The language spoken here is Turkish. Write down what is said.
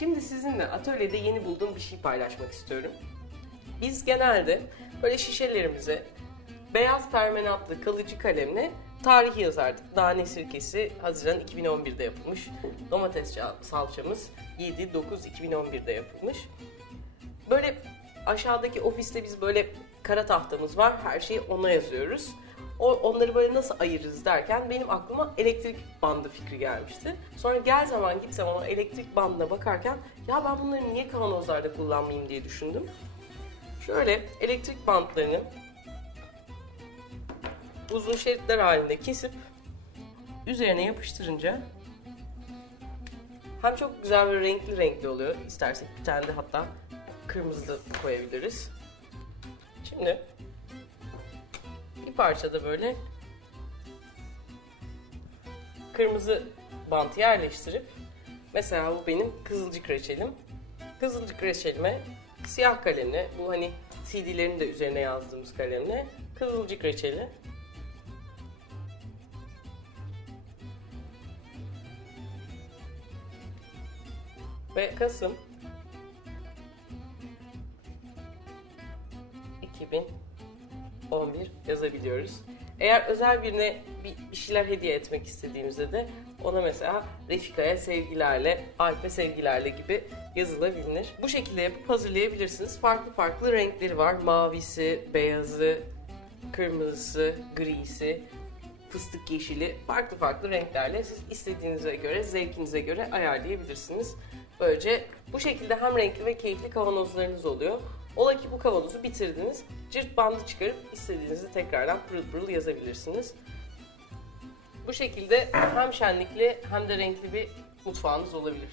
Şimdi sizinle atölyede yeni bulduğum bir şey paylaşmak istiyorum. Biz genelde böyle şişelerimize beyaz permanentli kalıcı kalemle tarih yazardık. Nane sirkesi Haziran 2011'de yapılmış. Domates ça- salçamız 7-9-2011'de yapılmış. Böyle aşağıdaki ofiste biz böyle kara tahtamız var. Her şeyi ona yazıyoruz. O, onları böyle nasıl ayırırız derken benim aklıma elektrik bandı fikri gelmişti. Sonra gel zaman git zaman o elektrik bandına bakarken ya ben bunları niye kavanozlarda kullanmayayım diye düşündüm. Şöyle elektrik bantlarını uzun şeritler halinde kesip üzerine yapıştırınca hem çok güzel ve renkli renkli oluyor. İstersek bir tane de hatta kırmızı da koyabiliriz. Şimdi bir parça da böyle kırmızı bantı yerleştirip mesela bu benim kızılcık reçelim. Kızılcık reçelime siyah kalemle bu hani CD'lerin de üzerine yazdığımız kalemle kızılcık reçeli ve Kasım 2011 yazabiliyoruz. Eğer özel birine bir, bir şeyler hediye etmek istediğimizde de ona mesela Refika'ya sevgilerle, Alp'e sevgilerle gibi yazılabilir. Bu şekilde yapıp hazırlayabilirsiniz. Farklı farklı renkleri var. Mavisi, beyazı, kırmızısı, grisi, fıstık yeşili farklı farklı renklerle siz istediğinize göre, zevkinize göre ayarlayabilirsiniz. Böylece bu şekilde hem renkli ve keyifli kavanozlarınız oluyor. Ola ki bu kavanozu bitirdiniz, cırt bandı çıkarıp istediğinizi tekrardan pırıl pırıl yazabilirsiniz. Bu şekilde hem şenlikli hem de renkli bir mutfağınız olabilir.